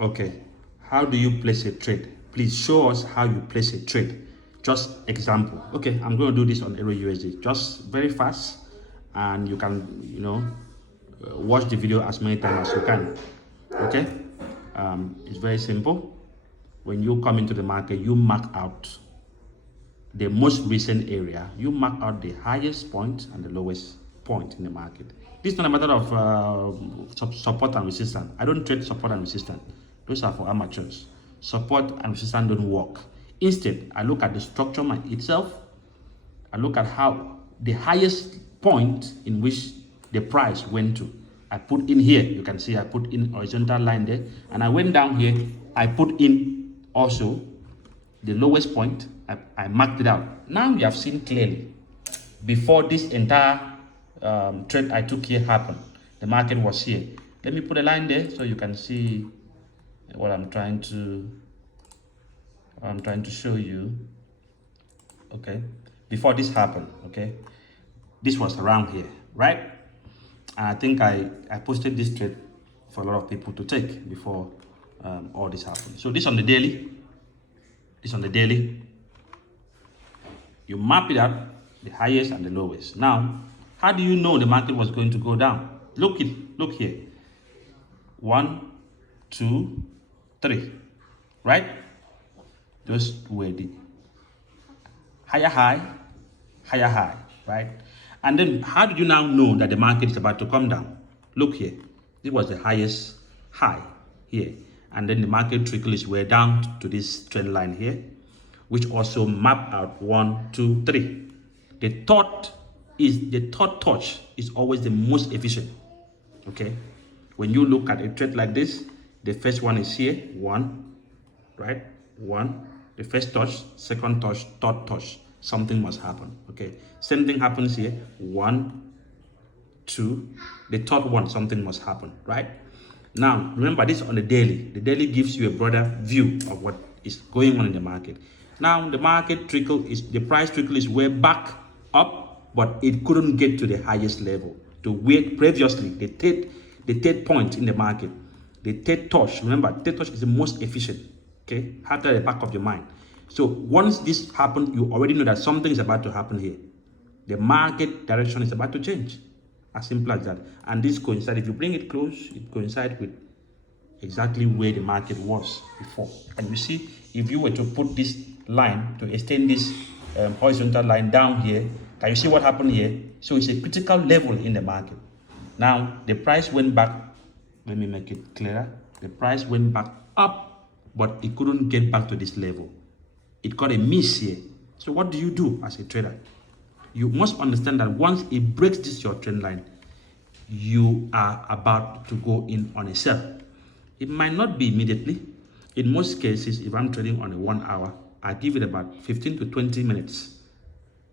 Okay, how do you place a trade? Please show us how you place a trade. Just example. Okay, I'm going to do this on Euro USD. Just very fast, and you can, watch the video as many times as you can. Okay, it's very simple. When you come into the market, you mark out the most recent area. You mark out the highest point and the lowest point in the market. This is not a matter of support and resistance. I don't trade support and resistance. Those are for amateurs. Support and resistance don't work. Instead, I look at the structure itself. I look at how the highest point in which the price went to. I put in here, you can see I put in horizontal line there, and I went down here, I put in also the lowest point. I marked it out. Now you have seen clearly, before this entire trade I took here happened, the market was here. Let me put a line there so you can see what I'm trying to show you. Okay, before this happened, okay, this was around here, right? And I think I posted this trade for a lot of people to take before all this happened. So this on the daily, you map it out, the highest and the lowest. Now, how do you know the market was going to go down? Look here. 1, 2, 3, right? Those were the higher high, right? And then how do you now know that the market is about to come down? Look here. This was the highest high here. And then the market trickle its way down to this trend line here, which also map out 1, 2, 3. The third touch is always the most efficient. Okay. When you look at a trade like this, the first one is here, 1, right? 1. The first touch, second touch, third touch. Something must happen. Okay. Same thing happens here. 1, 2. The third one, something must happen, right? Now, remember this on the daily. The daily gives you a broader view of what is going on in the market. Now, the the price trickle is way back up, but it couldn't get to the highest level. To where previously, the third point in the market, the third touch, remember, third touch is the most efficient, okay? Have that at the back of your mind. So once this happened, you already know that something is about to happen here. The market direction is about to change. As simple as that. And this coincides, if you bring it close, it coincides with exactly where the market was before. And you see, if you were to put this line, to extend this horizontal line down here, can you see what happened here? So it's a critical level in the market. Now, the price went back. Let me make it clearer. The price went back up, but it couldn't get back to this level. It got a miss here. So what do you do as a trader? You must understand that once it breaks this your trend line, you are about to go in on a sell. It might not be immediately. In most cases, if I'm trading on a 1 hour, I give it about 15 to 20 minutes.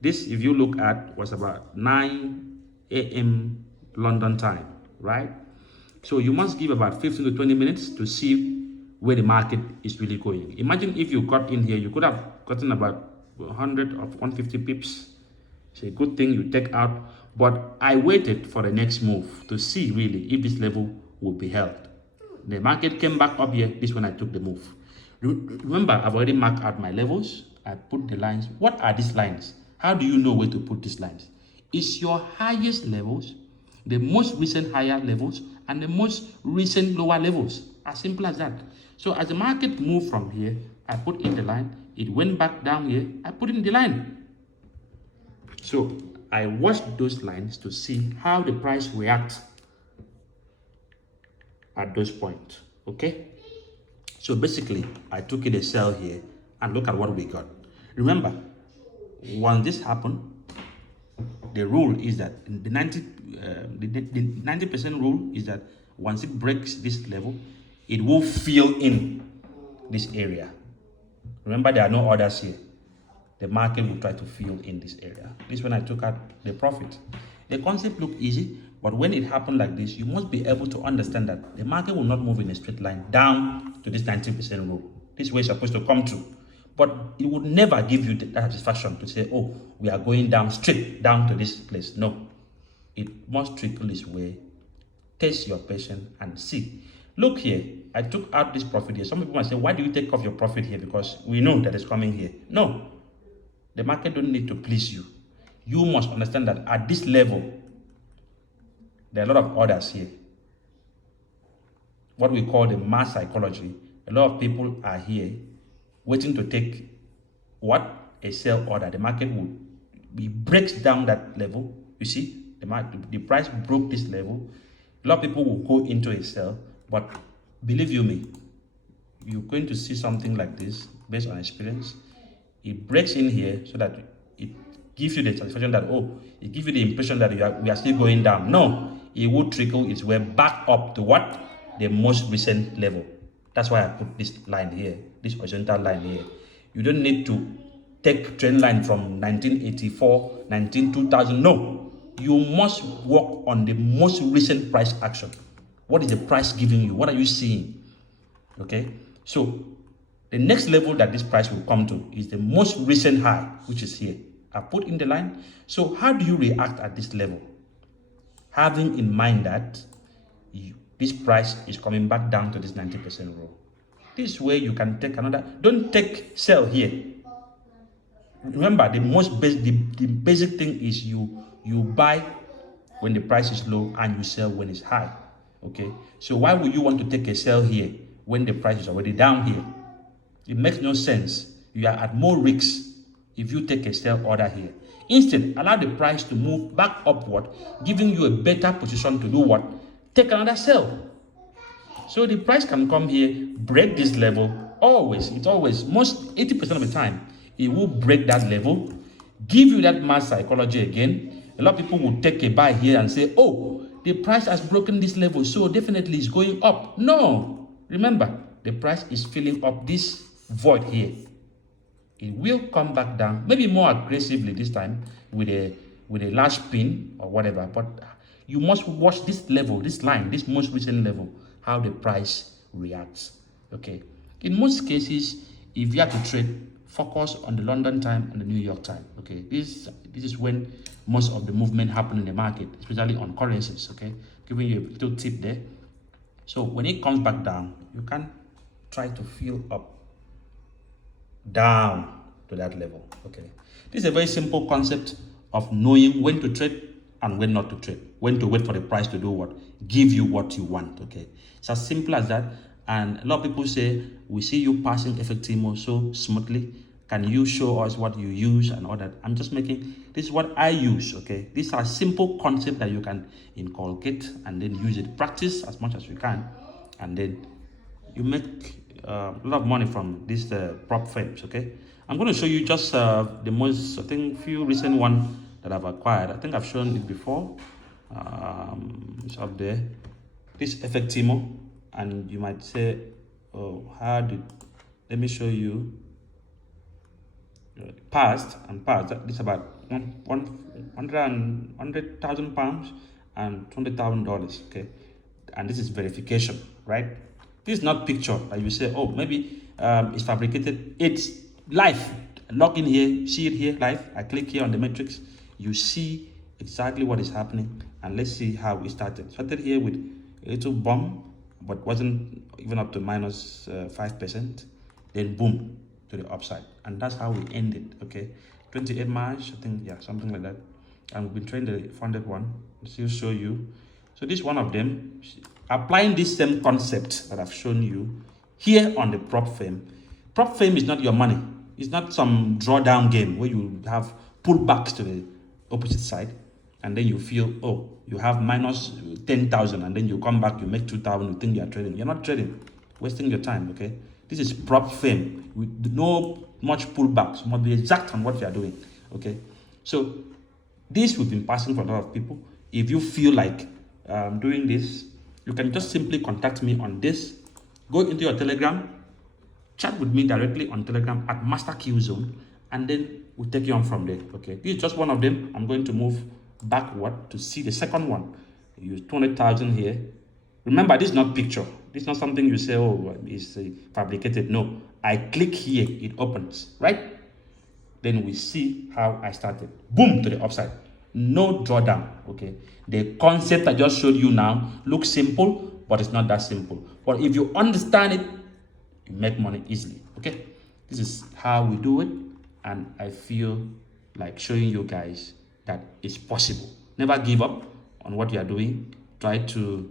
This, if you look at, was about 9 a.m. London time, right? So you must give about 15 to 20 minutes to see where the market is really going. Imagine if you got in here, you could have gotten about 100 or 150 pips. It's a good thing you take out, but I waited for the next move to see really if this level would be held. The market came back up here. This when I took the move. Remember, I've already marked out my levels. I put the lines. What are these lines? How do you know where to put these lines? It's your highest levels, the most recent higher levels, and the most recent lower levels. As simple as that. So as the market moved from here, I put in the line. It went back down here. I put in the line. So I watched those lines to see how the price reacts at those points. Okay. So basically, I took it a sell here and look at what we got. Remember, once this happened, the rule is that the 90% rule is that once it breaks this level, it will fill in this area. Remember, there are no orders here. The market will try to fill in this area. This when I took out the profit. The concept looked easy, but when it happened like this, you must be able to understand that the market will not move in a straight line down to this 90% rule. This way it's supposed to come to. But it would never give you that satisfaction to say, oh, we are going down straight down to this place. No. It must trickle its way. Test your patience and see. Look here. I took out this profit here. Some people might say, why do you take off your profit here? Because we know that it's coming here. No, the market don't need to please you. You must understand that at this level, there are a lot of orders here. What we call the mass psychology. A lot of people are here waiting to take what? A sell order. The market will, it breaks down that level. You see, the price broke this level. A lot of people will go into a sell, but believe you me, you're going to see something like this based on experience. It breaks in here so that it gives you the satisfaction that, oh, it gives you the impression that we are still going down. No, it will trickle its way back up to what? The most recent level. That's why I put this line here, this horizontal line here. You don't need to take trend line from 1984, 2000. No, you must work on the most recent price action. What is the price giving you? What are you seeing? Okay, so the next level that this price will come to is the most recent high, which is here. I put in the line. So how do you react at this level? Having in mind that this price is coming back down to this 90% row. This way you can take another. Don't take sell here. Remember, the basic thing is you buy when the price is low and you sell when it's high. Okay, so why would you want to take a sell here when the price is already down here? It makes no sense. You are at more risk if you take a sell order here. Instead, allow the price to move back upward, giving you a better position to do what? Take another sell. So the price can come here, break this level. It's always, most 80% of the time, it will break that level, give you that mass psychology again. A lot of people will take a buy here and say, oh, the price has broken this level, so definitely it's going up. No, remember, the price is filling up this void here. It will come back down, maybe more aggressively this time with a large pin or whatever, but you must watch this level, this line, this most recent level, how the price reacts. Okay, in most cases, if you have to trade, focus on the London time and the New York time. Okay, this is when most of the movement happen in the market, especially on currencies. Okay, giving you a little tip there. So when it comes back down, you can try to fill up down to that level. Okay, this is a very simple concept of knowing when to trade and when not to trade, when to wait for the price to do what? Give you what you want. Okay, it's as simple as that. And a lot of people say, we see you passing FXTMO so smoothly. Can you show us what you use and all that? I'm just making, this is what I use, okay? These are simple concepts that you can inculcate and then use it, practice as much as you can. And then you make a lot of money from these prop firms, okay? I'm going to show you just the most, I think, few recent one that I've acquired. I think I've shown it before. It's up there. This FXTMO. And you might say, oh, let me show you past. This is about 100,000 pounds and $20,000, okay? And this is verification, right? This is not picture that you say, oh, maybe it's fabricated. It's live. Log in here, see it here live. I click here on the matrix. You see exactly what is happening. And let's see how we started. Started here with a little bomb, but wasn't even up to minus 5%, then boom, to the upside. And that's how we ended, okay? 28 March, I think, yeah, something like that. And we've been training the funded one. I'll show you. So this is one of them. Applying this same concept that I've shown you here on the prop firm. Prop firm is not your money. It's not some drawdown game where you have pullbacks to the opposite side. And then you feel, oh, you have minus 10,000, and then you come back, you make 2,000, you think you are trading. You're not trading, wasting your time, okay? This is prop firm with no much pullbacks. You must be exact on what you are doing, okay? So this we've been passing for a lot of people. If you feel like doing this, you can just simply contact me on this. Go into your Telegram, chat with me directly on Telegram at Master Q Zone, and then we'll take you on from there, okay? This is just one of them. I'm going to move backward to see the second one. Use 200,000 here. Remember, this is not picture. This is not something you say, oh, it's fabricated. No, I click here, it opens, right? Then we see how I started. Boom, to the upside. No drawdown, okay? The concept I just showed you now looks simple, but it's not that simple. But if you understand it, you make money easily. Okay, this is how we do it, and I feel like showing you guys that it's possible. Never give up on what you are doing. Try to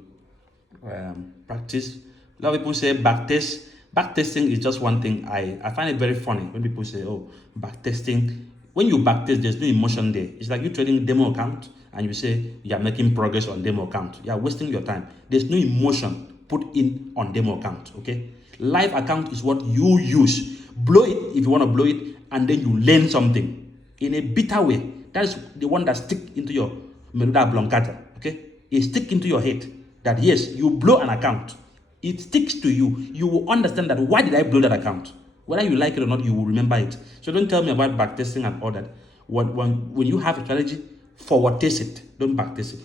practice. A lot of people say backtest. Backtesting is just one thing. I find it very funny when people say, oh, backtesting. When you backtest, there's no emotion there. It's like you trading demo account and you say you are making progress on demo account. You are wasting your time. There's no emotion put in on demo account. Okay, live account is what you use. Blow it if you want to blow it, and then you learn something in a bitter way. That is the one that stick into your medulla oblongata. Okay, it stick into your head that yes, you blow an account. It sticks to you. You will understand that why did I blow that account? Whether you like it or not, you will remember it. So don't tell me about backtesting and all that. When you have a strategy, forward test it. Don't backtest it.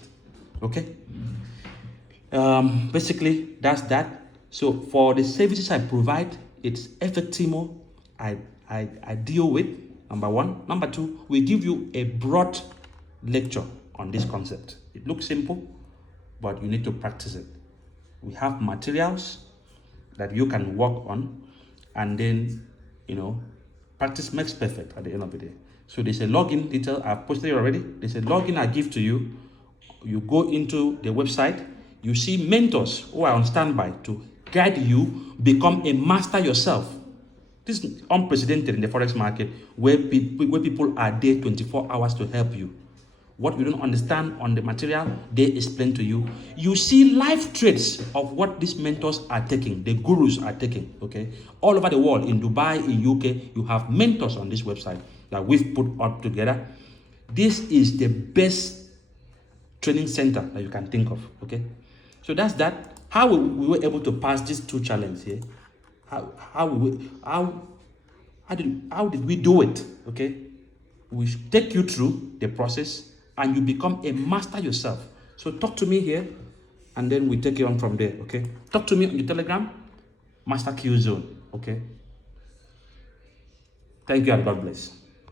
Okay. Basically, that's that. So for the services I provide, it's Efectimo I deal with, number one. Number two, we give you a broad lecture on this concept. It looks simple, but you need to practice it. We have materials that you can work on, and then, practice makes perfect at the end of the day. So there's a login detail. I've posted it already. There's a login I give to you. You go into the website, you see mentors who are on standby to guide you become a master yourself. This is unprecedented in the forex market, where people are there 24 hours to help you. What you don't understand on the material, they explain to you. You see live trades of what these mentors are taking, the gurus are taking, okay? All over the world, in Dubai, in UK, you have mentors on this website that we've put up together. This is the best training center that you can think of, okay? So that's that. How we were able to pass these two challenges here. How did we do it, okay? We take you through the process, and you become a master yourself. So talk to me here, and then we take it on from there, okay? Talk to me on your Telegram, Master Q Zone, okay? Thank you, and God bless.